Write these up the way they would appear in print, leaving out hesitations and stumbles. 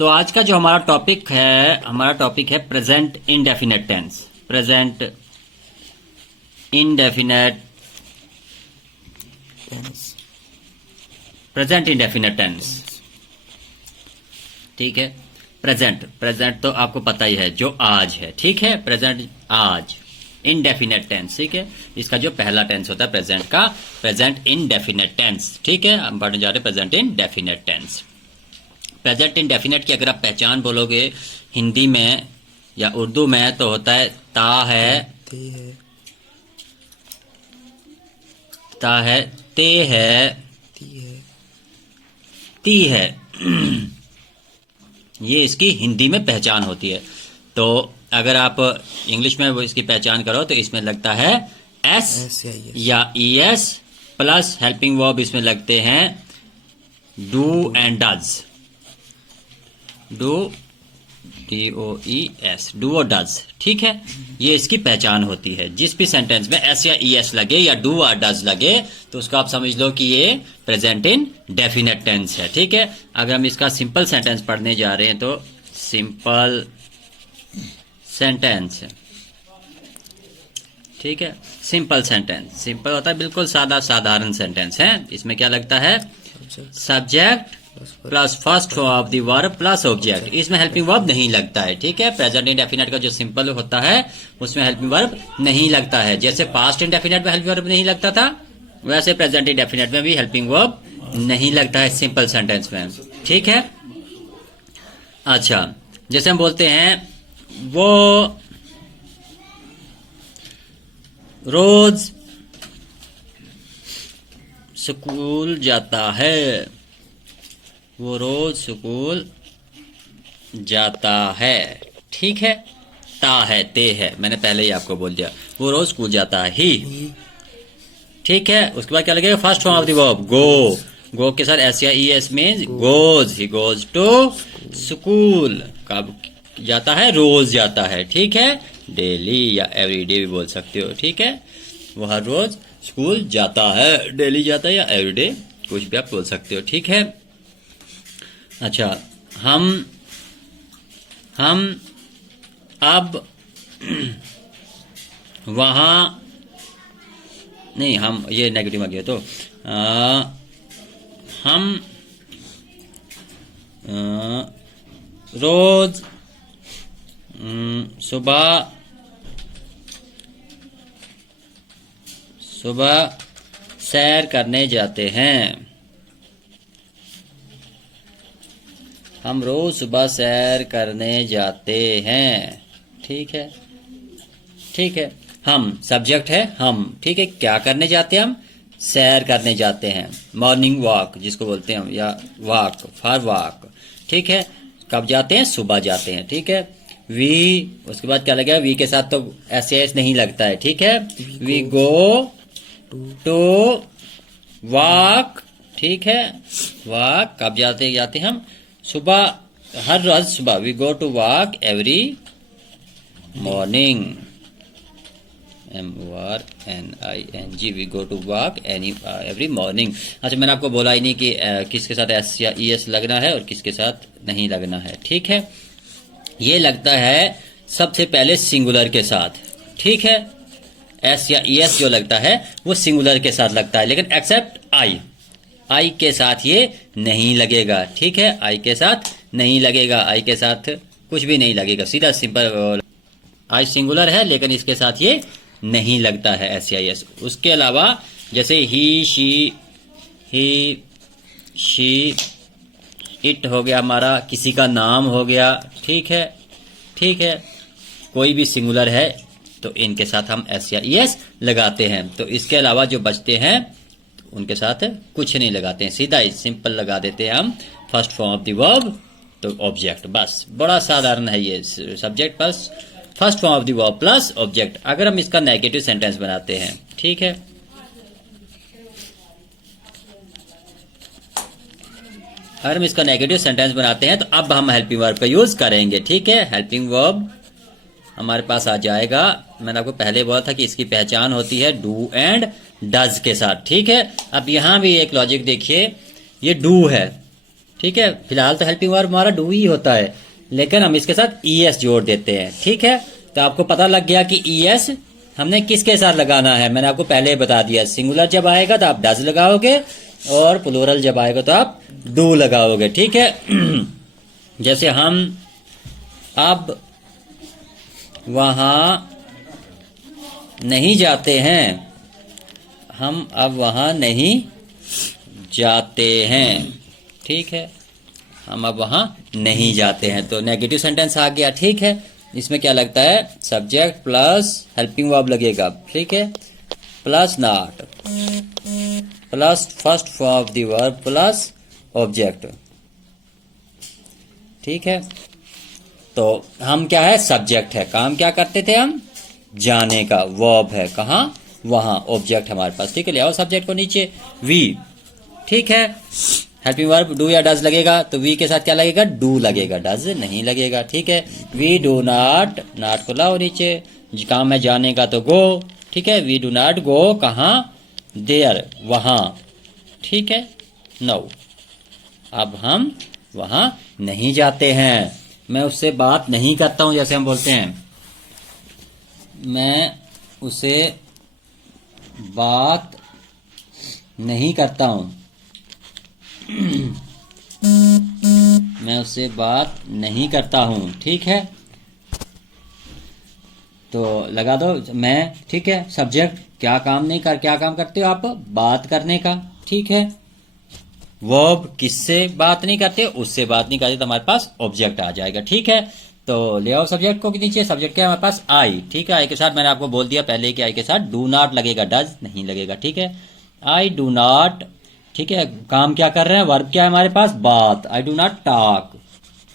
तो आज का जो हमारा टॉपिक है present indefinite tense. Present indefinite tense, ठीक है। प्रेजेंट तो आपको पता ही है, जो आज है, ठीक है। प्रेजेंट आज, इंडेफिनेट टेंस, ठीक है। इसका जो पहला टेंस होता है प्रेजेंट का, प्रेजेंट इंडेफिनेट टेंस, ठीक है। हम पढ़ने जा रहे हैं present indefinite tense. Present indefinite की अगर आप पहचान बोलोगे हिंदी में या उर्दू में तो होता है ता है, ता है, ते है, ती है। ये इसकी हिंदी में पहचान होती है। तो अगर आप इंग्लिश में वो इसकी पहचान करो तो इसमें लगता है एस या E S plus helping verb इसमें लगते हैं do and does. Do, DOES, do और डज, ठीक है। ये इसकी पहचान होती है। जिस भी सेंटेंस में एस या ES लगे या डू और डज लगे तो उसको आप समझ लो कि ये प्रेजेंट इन डेफिनेट टेंस है, ठीक है। अगर हम इसका सिंपल सेंटेंस पढ़ने जा रहे हैं तो सिंपल सेंटेंस, ठीक है। सिंपल सेंटेंस, सिंपल होता है बिल्कुल सादा साधारण सेंटेंस है। इसमें क्या लगता है, subject plus first form of the verb plus object. इसमें हेल्पिंग वर्ब नहीं लगता है, ठीक है। प्रेजेंट इंडेफिनेट का जो सिंपल होता है उसमें हेल्पिंग वर्ब नहीं लगता है। जैसे पास्ट इंडेफिनेट में हेल्पिंग वर्ब नहीं लगता था, वैसे प्रेजेंट इंडेफिनेट में भी हेल्पिंग वर्ब नहीं लगता है सिंपल सेंटेंस में, ठीक है। अच्छा, जैसे हम बोलते हैं वो रोज स्कूल जाता है, वो रोज स्कूल जाता है, ठीक है। ता है, ते है, मैंने पहले ही आपको बोल दिया। वो रोज स्कूल जाता है, ही, ठीक है। उसके बाद क्या लगेगा, first form of the verb go. Go के साथ एस या ES में goes, he goes to school. कब जाता है, रोज जाता है, ठीक है। डेली या एवरीडे भी बोल सकते हो, ठीक है। वो हर रोज स्कूल जाता है, डेली जाता है या एवरीडे, कुछ भी आप बोल सकते हो, ठीक है। अच्छा, हम अब वहां नहीं, हम ये नेगेटिव आ गया तो हम रोज सुबह सैर करने जाते हैं। हम रोज सुबह सैर करने जाते हैं, ठीक है, ठीक है। हम सब्जेक्ट है, हम, ठीक है। क्या करने जाते हैं, हम सैर करने जाते हैं। मॉर्निंग वॉक जिसको बोलते हैं, या वॉक, फॉर वॉक, ठीक है। कब जाते हैं, सुबह जाते हैं, ठीक है। वी, उसके बाद क्या लगेगा, वी के साथ तो एस नहीं लगता है, ठीक है। वी गो टू वॉक, ठीक है। वॉक कब जाते हैं हम, सुबह, हर रोज सुबह। We go to walk every morning, MORNING, we go to walk every morning. अच्छा, मैंने आपको बोला ही नहीं कि किसके साथ एस या ES लगना है और किसके साथ नहीं लगना है, ठीक है। ये लगता है सबसे पहले सिंगुलर के साथ, ठीक है। एस या ES जो लगता है वो सिंगुलर के साथ लगता है, लेकिन एक्सेप्ट आई के साथ ये नहीं लगेगा, ठीक है। आई के साथ नहीं लगेगा, आई के साथ कुछ भी नहीं लगेगा, सीधा सिंपल। आई सिंगुलर है लेकिन इसके साथ ये नहीं लगता है एस या ES। उसके अलावा जैसे ही, शी, इट हो गया हमारा, किसी का नाम हो गया, ठीक है, ठीक है। कोई भी सिंगुलर है तो इनके साथ हम एस या ES लगाते हैं। तो इसके अलावा जो बचते हैं उनके साथ कुछ नहीं लगाते हैं, सीधा ही सिंपल लगा देते हैं हम first form of the verb तो ऑब्जेक्ट। बस बड़ा साधारण है ये, subject plus first form of the verb plus object. अगर हम इसका नेगेटिव सेंटेंस बनाते हैं, ठीक है, अगर हम इसका नेगेटिव सेंटेंस बनाते हैं तो अब हम हेल्पिंग वर्ब का यूज करेंगे, ठीक है। हेल्पिंग वर्ब हमारे पास आ जाएगा। मैंने आपको पहले बोला था कि इसकी पहचान होती है डू एंड डज के साथ, ठीक है। अब यहां भी एक लॉजिक देखिए, ये डू है, ठीक है, फिलहाल तो हेल्पिंग वर्ब हमारा डू ही होता है, लेकिन हम इसके साथ ईएस जोड़ देते हैं। ठीक है, तो आपको पता लग गया कि ईएस हमने किसके साथ लगाना है। मैंने आपको पहले ही बता दिया, सिंगुलर जब आएगा तो आप डज लगाओगे और प्लूरल जब आएगा तो आप डू लगाओगे। ठीक है, जैसे हम अब वहां नहीं जाते हैं, हम अब वहां नहीं जाते हैं। ठीक है, हम अब वहां नहीं जाते हैं, तो नेगेटिव सेंटेंस आ गया। ठीक है, इसमें क्या लगता है, सब्जेक्ट प्लस हेल्पिंग वर्ब लगेगा। ठीक है, plus not plus first form of the verb plus object. ठीक है, तो हम क्या है, सब्जेक्ट है, काम क्या करते थे हम, जाने का। वर्ब है कहाँ, वहां, ऑब्जेक्ट हमारे पास। ठीक है, ले आओ सब्जेक्ट को नीचे, वी। ठीक है, हेल्पिंग वर्ब डू या डज लगेगा, तो वी के साथ क्या लगेगा, डू लगेगा, डज नहीं लगेगा। ठीक है, वी डू नॉट, नॉट को लाओ नीचे, काम है जाने का तो गो। ठीक है, वी डू नॉट गो कहाँ, देयर, वहां। ठीक है, नो, अब हम वहां नहीं जाते हैं। मैं उससे बात नहीं करता हूं, जैसे हम बोलते हैं, मैं उसे बात नहीं करता हूं, मैं उससे बात नहीं करता हूं। ठीक है, तो लगा दो मैं। ठीक है, सब्जेक्ट, क्या काम नहीं कर, क्या काम करते हो आप, बात करने का। ठीक है, वर्ब, किससे बात नहीं करते, उससे बात नहीं करते, तो हमारे पास ऑब्जेक्ट आ जाएगा। ठीक है, तो ले आओ सब्जेक्ट को नीचे, सब्जेक्ट क्या है हमारे पास, आई। ठीक है, आई के साथ मैंने आपको बोल दिया पहले कि आई के साथ डू नॉट लगेगा, डज नहीं लगेगा। ठीक है, आई डू नॉट। ठीक है, काम क्या कर रहे हैं, वर्ब क्या है हमारे पास, बात। आई डू नॉट टॉक,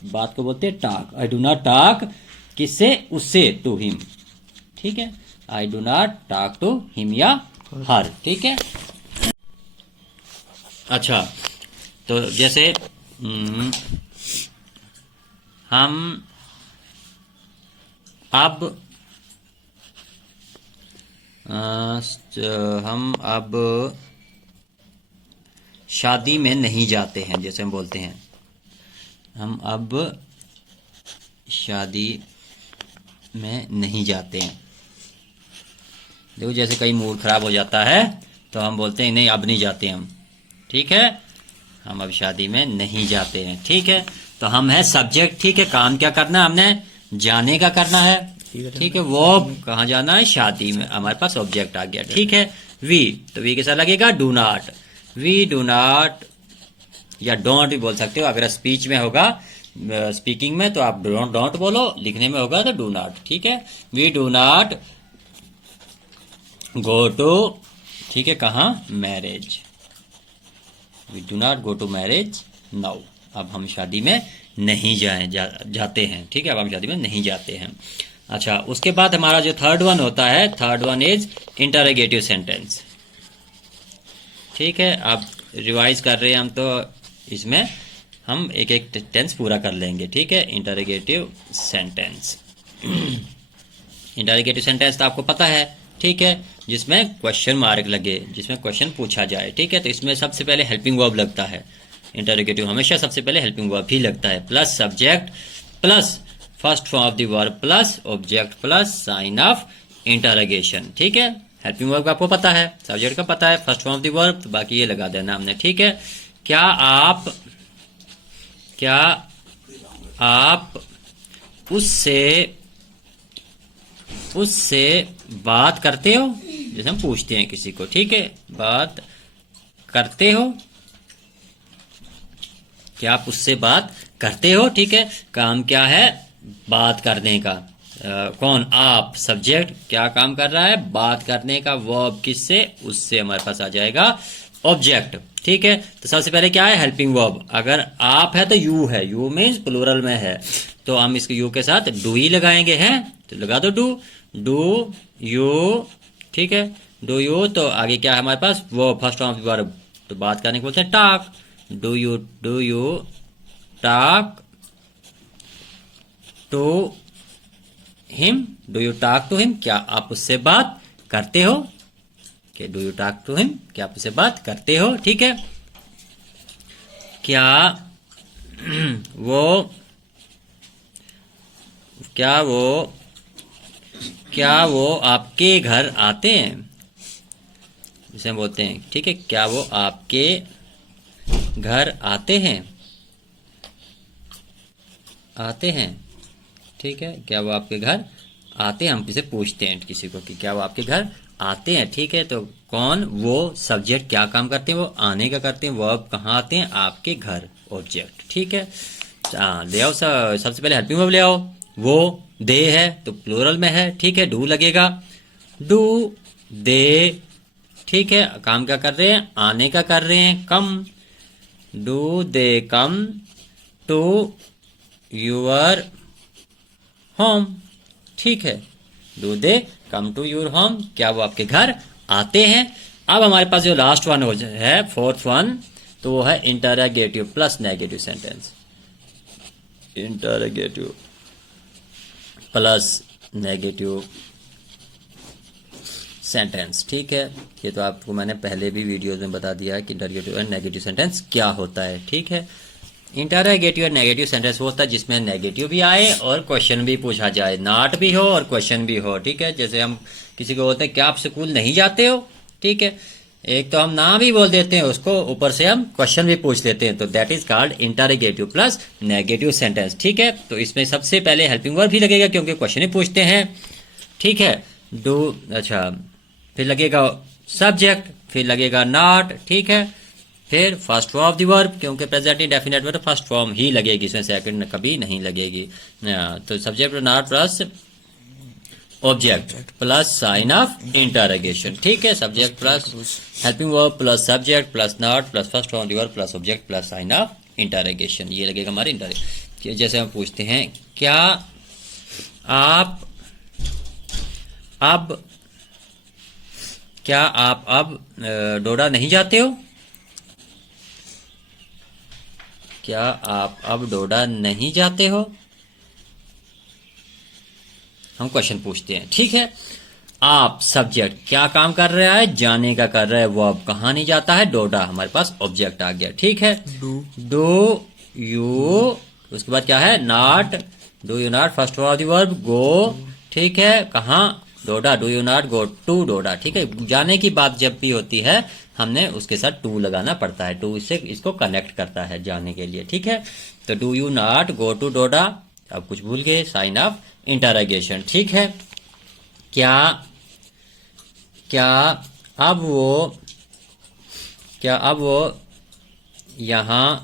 बात को बोलते हैं talk. I do not talk, किससे, उससे, टू हिम। ठीक है, I do not talk to him या हर। ठीक है, अच्छा, तो जैसे हम अब हम अब शादी में नहीं जाते हैं, जैसे हम बोलते हैं, हम अब शादी में नहीं जाते हैं। देखो, जैसे कहीं मूड खराब हो जाता है तो हम बोलते हैं नहीं अब नहीं जाते हम। ठीक है, हम अब शादी में नहीं जाते हैं। ठीक है, तो हम है सब्जेक्ट। ठीक है, काम क्या करना है हमने, जाने का करना है। ठीक है, वो कहाँ जाना है, शादी में, हमारे पास ऑब्जेक्ट आ गया। ठीक है, वी, तो वी के साथ लगेगा do not. We do not या डोंट भी बोल सकते हो, अगर स्पीच में होगा, स्पीकिंग में तो आप डोंट बोलो, लिखने में होगा तो डू नॉट। ठीक है, we do not go to, ठीक है, कहाँ, marriage. We do not go to marriage now, अब हम शादी में नहीं जाते हैं। ठीक है, अब हम शादी में नहीं जाते हैं। अच्छा, उसके बाद हमारा जो थर्ड वन होता है, third one is interrogative sentence. ठीक है, अब रिवाइज कर रहे हैं हम, तो इसमें हम एक एक टेंस पूरा कर लेंगे। ठीक है, इंटरोगेटिव सेंटेंस। इंटरोगेटिव सेंटेंस तो आपको पता है। ठीक है, जिसमें क्वेश्चन मार्क लगे, जिसमें क्वेश्चन पूछा जाए। ठीक है, तो इसमें सबसे पहले हेल्पिंग वर्ब लगता है। इंटरोगेटिव हमेशा सबसे पहले हेल्पिंग वर्ब ही लगता है, plus subject plus first form of the verb plus object plus sign of interrogation. ठीक है, हेल्पिंग वर्ब आपको पता है, सब्जेक्ट का पता है, first form of the verb, तो बाकी ये लगा देना हमने। ठीक है, क्या आप उससे बात करते हो, जैसे हम पूछते हैं किसी को। ठीक है, बात करते हो, क्या आप उससे बात करते हो। ठीक है, काम क्या है, बात करने का। कौन, आप, सब्जेक्ट, क्या काम कर रहा है, बात करने का। वर्ब किससे, उससे, हमारे पास आ जाएगा ऑब्जेक्ट। ठीक है, तो सबसे पहले क्या है, हेल्पिंग वर्ब। अगर आप है तो यू है, यू मीन्स प्लूरल में है, तो हम इसके यू के साथ डू ही लगाएंगे। हैं तो लगा दो डू यू। ठीक है, डू यू, तो आगे क्या है हमारे पास, वो फर्स्ट फॉर्म ऑफ वर्ब, तो बात करने को बोलते हैं talk. Do you talk to him, do you talk to him, क्या आप उससे बात करते हो। Do you talk to him, क्या आप उससे बात करते हो। ठीक है, क्या वो क्या वो आपके घर आते हैं, जिसे हम बोलते हैं, ठीक है, क्या वो आपके घर आते हैं, आते हैं, ठीक है, क्या वो आपके घर आते हैं। हम इसे पूछते हैं किसी को कि क्या वो आपके घर आते हैं, ठीक है। तो कौन, वो, सब्जेक्ट क्या काम करते हैं, वो आने का करते हैं, वर्ब कहाँ आते हैं, आपके घर, ऑब्जेक्ट, ठीक है। ले आओ सबसे पहले हेल्पिंग वर्ब ले आओ। वो दे है तो प्लूरल में है, ठीक है, डू लगेगा, डू दे, ठीक है। काम क्या कर रहे हैं, आने का कर रहे हैं, come, do they come to your home, ठीक है, do they come to your home, क्या वो आपके घर आते हैं। अब हमारे पास जो लास्ट वन है, फोर्थ वन, तो वो है interrogative plus negative sentence. Interrogative plus negative sentence, ठीक है। ये तो आपको मैंने पहले भी वीडियोस में बता दिया है कि इंटरोगेटिव और नेगेटिव सेंटेंस क्या होता है, ठीक है। इंटरोगेटिव और नेगेटिव सेंटेंस वो होता है जिसमें नेगेटिव भी आए और क्वेश्चन भी पूछा जाए, नॉट भी हो और क्वेश्चन भी हो, ठीक है। जैसे हम किसी को बोलते हैं क्या आप स्कूल नहीं जाते हो, ठीक है, एक तो हम ना भी बोल देते हैं उसको, ऊपर से हम क्वेश्चन भी पूछ लेते हैं, तो that is called interrogative plus negative sentence, ठीक है। तो इसमें सबसे पहले हेल्पिंग वर्ब भी लगेगा क्योंकि क्वेश्चन ही पूछते हैं, ठीक है। डू, अच्छा, फिर लगेगा सब्जेक्ट, फिर लगेगा नॉट, ठीक है, फिर first form of the verb, क्योंकि प्रेजेंट इंडेफिनिट में तो फर्स्ट फॉर्म ही लगेगी, इसमें सेकंड कभी नहीं लगेगी। तो subject not plus object plus sign of interrogation, ठीक है। Subject plus helping verb plus subject plus not plus first form of the verb plus object plus sign of interrogation, ये लगेगा हमारे इंटरोगेशन। जैसे हम पूछते हैं क्या आप अब डोडा नहीं जाते हो, क्या आप अब डोडा नहीं जाते हो, हम क्वेश्चन पूछते हैं, ठीक है। आप सब्जेक्ट क्या काम कर रहा है, जाने का कर रहा है, वो अब कहाँ नहीं जाता है, डोडा, हमारे पास ऑब्जेक्ट आ गया, ठीक है। डू यू, उसके बाद क्या है, not, do you not first of the verb, go, ठीक है, कहाँ, Doda, do you not go to Doda, ठीक है। जाने की बात जब भी होती है हमने उसके साथ टू लगाना पड़ता है, टू इससे इसको कनेक्ट करता है जाने के लिए, ठीक है। तो do you not go to Doda, अब कुछ भूल गए, साइन ऑफ इंटरोगेशन, ठीक है। क्या अब वो यहाँ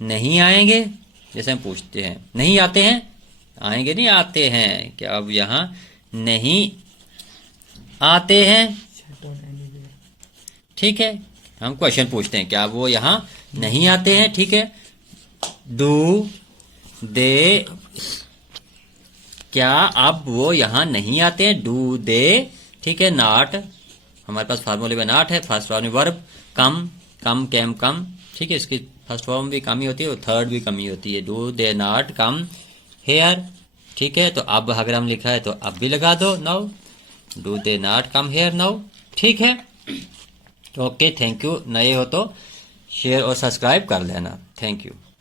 नहीं आएंगे, जैसे हम पूछते हैं, नहीं आते हैं, आएंगे नहीं, आते हैं, क्या अब यहाँ नहीं आते हैं, ठीक है। हम क्वेश्चन पूछते हैं क्या वो यहाँ नहीं आते हैं, ठीक है। डू दे, क्या अब वो यहाँ नहीं आते हैं, डू दे, ठीक है। नॉट, हमारे पास फार्मूले में नॉट है, फर्स्ट फॉर्म में वर्ब, कम, कम कैम कम, ठीक है, इसकी फर्स्ट फॉर्म भी कम ही होती है और थर्ड भी कम ही होती है, do they not come here, ठीक है। तो अब अगर हम लिखा है तो अब भी लगा दो, now, do they not come here now, ठीक है। Okay, thank you. नए हो तो शेयर और सब्सक्राइब कर लेना, थैंक यू।